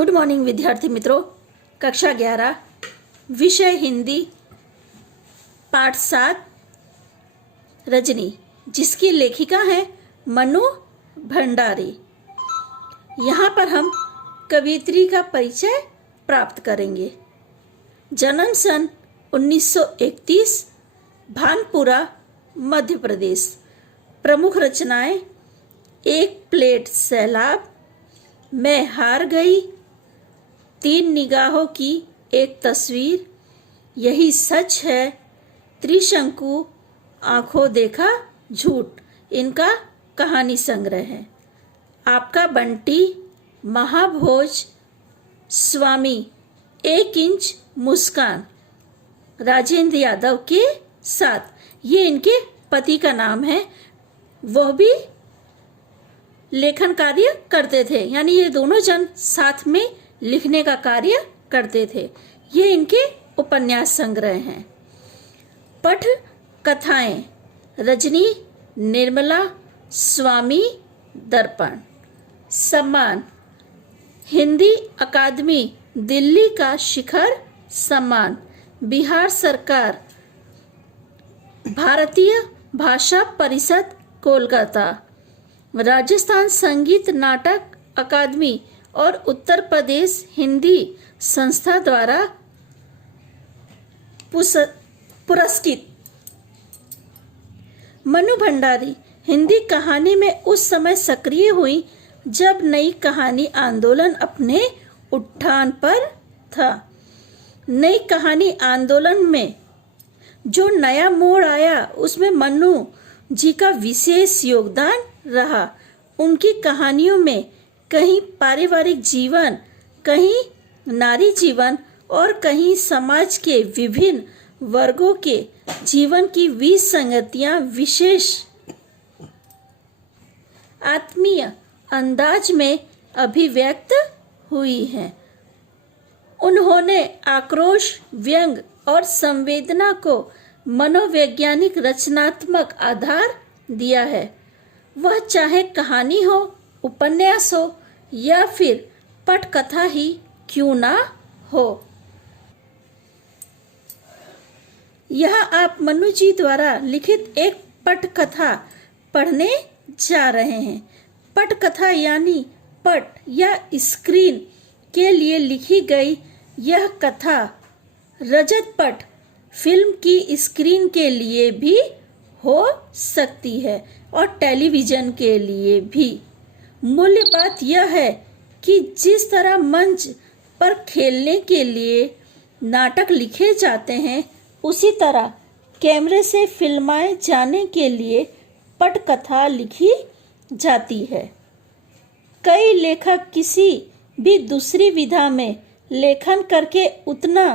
Good morning विद्यार्थी मित्रों। कक्षा 11 विषय हिंदी पाठ 7 रजनी, जिसकी लेखिका है मनु भंडारी। यहाँ पर हम कवियत्री का परिचय प्राप्त करेंगे। जन्म सन 1931, भानपुरा, मध्य प्रदेश। प्रमुख रचनाएं: एक प्लेट सैलाब, मैं हार गई, तीन निगाहों की एक तस्वीर, यही सच है, त्रिशंकु, आंखों देखा झूठ। इनका कहानी संग्रह है। आपका बंटी, महाभोज, स्वामी, एक इंच मुस्कान, राजेंद्र यादव के साथ। ये इनके पति का नाम है। वह भी लेखन कार्य करते थे, यानी ये दोनों जन साथ में लिखने का कार्य करते थे। ये इनके उपन्यास संग्रह हैं। पठ कथाएं: रजनी, निर्मला, स्वामी, दर्पण। सम्मान: हिंदी अकादमी दिल्ली का शिखर सम्मान, बिहार सरकार, भारतीय भाषा परिषद कोलकाता, राजस्थान संगीत नाटक अकादमी और उत्तर प्रदेश हिंदी संस्था द्वारा पुरस्कृत। मनु भंडारी हिंदी कहानी में उस समय सक्रिय हुई जब नई कहानी आंदोलन अपने उठान पर था। नई कहानी आंदोलन में जो नया मोड़ आया, उसमें मनु जी का विशेष योगदान रहा। उनकी कहानियों में कहीं पारिवारिक जीवन, कहीं नारी जीवन और कहीं समाज के विभिन्न वर्गों के जीवन की विसंगतियां विशेष आत्मीय अंदाज में अभिव्यक्त हुई हैं। उन्होंने आक्रोश, व्यंग और संवेदना को मनोवैज्ञानिक रचनात्मक आधार दिया है। वह चाहे कहानी हो, उपन्यास हो या फिर पटकथा ही क्यों ना हो। यहाँ आप मनु जी द्वारा लिखित एक पटकथा पढ़ने जा रहे हैं। पटकथा यानी पट या स्क्रीन के लिए लिखी गई यह कथा रजत पट फिल्म की स्क्रीन के लिए भी हो सकती है और टेलीविजन के लिए भी। मूल्य बात यह है कि जिस तरह मंच पर खेलने के लिए नाटक लिखे जाते हैं, उसी तरह कैमरे से फिल्माए जाने के लिए पटकथा लिखी जाती है। कई लेखक किसी भी दूसरी विधा में लेखन करके उतना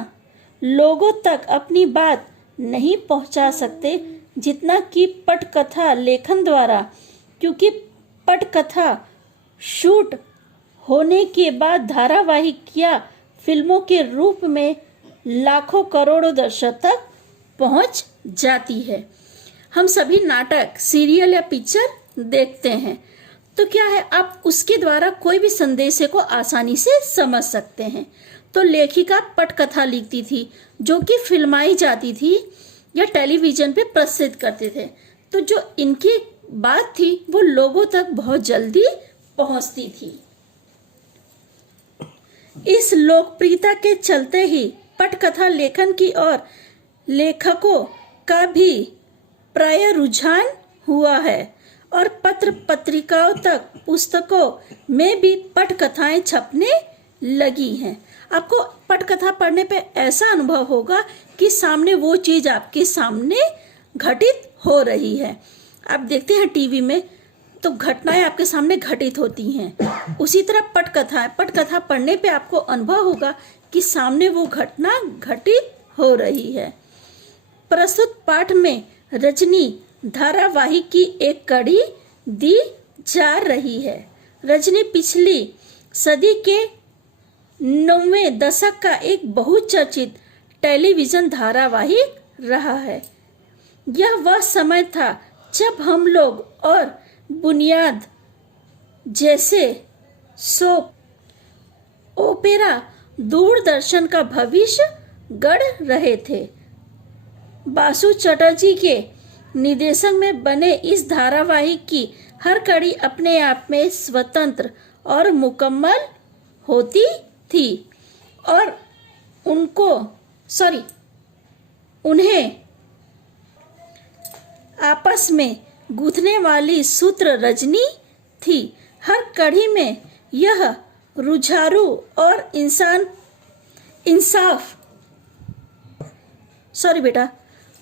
लोगों तक अपनी बात नहीं पहुंचा सकते जितना कि पटकथा लेखन द्वारा, क्योंकि पटकथा शूट होने के बाद धारावाहिक या फिल्मों के रूप में लाखों करोड़ों दर्शक तक पहुंच जाती है। हम सभी नाटक, सीरियल या पिक्चर देखते हैं, तो क्या है, आप उसके द्वारा कोई भी संदेश को आसानी से समझ सकते हैं। तो लेखिका पटकथा लिखती थी जो कि फिल्माई जाती थी या टेलीविजन पे प्रसिद्ध करते थे। तो जो इनकी बात थी वो लोगों तक बहुत जल्दी पहुंचती थी। इस लोकप्रियता के चलते ही पटकथा लेखन की ओर लेखकों का भी प्राय रुझान हुआ है और पत्र पत्रिकाओं तक पुस्तकों में भी पटकथाएं छपने लगी हैं। आपको पटकथा पढ़ने पे ऐसा अनुभव होगा कि सामने वो चीज आपके सामने घटित हो रही है। आप देखते हैं टीवी में तो घटनाएं आपके सामने घटित होती हैं। उसी तरह पटकथा पढ़ने पे आपको अनुभव होगा कि सामने वो घटना घटित हो रही है। प्रस्तुत पाठ में रजनी धारावाहिक की एक कड़ी दी जा रही है। रजनी पिछली सदी के 90वें दशक का एक बहुचर्चित टेलीविजन धारावाहिक रहा है। यह वह समय था जब हम लोग और बुनियाद जैसे सोप ओपेरा दूरदर्शन का भविष्य गढ़ रहे थे। बासु चटर्जी के निर्देशन में बने इस धारावाहिक की हर कड़ी अपने आप में स्वतंत्र और मुकम्मल होती थी और उन्हें आपस में गूंथने वाली सूत्र रजनी थी। हर कड़ी में यह जुझारू और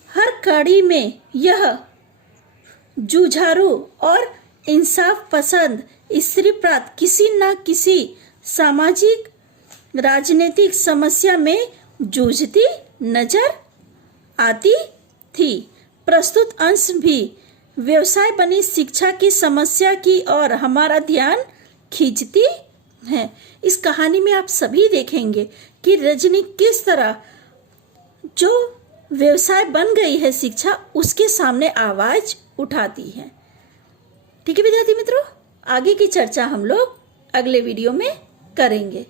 हर कड़ी में यह जुझारू और इंसाफ पसंद स्त्री प्राप्त किसी न किसी सामाजिक राजनीतिक समस्या में जूझती नजर आती थी। प्रस्तुत अंश भी व्यवसाय बनी शिक्षा की समस्या की ओर हमारा ध्यान खींचती है। इस कहानी में आप सभी देखेंगे कि रजनी किस तरह जो व्यवसाय बन गई है शिक्षा, उसके सामने आवाज उठाती है। ठीक है विद्यार्थी मित्रों, आगे की चर्चा हम लोग अगले वीडियो में करेंगे।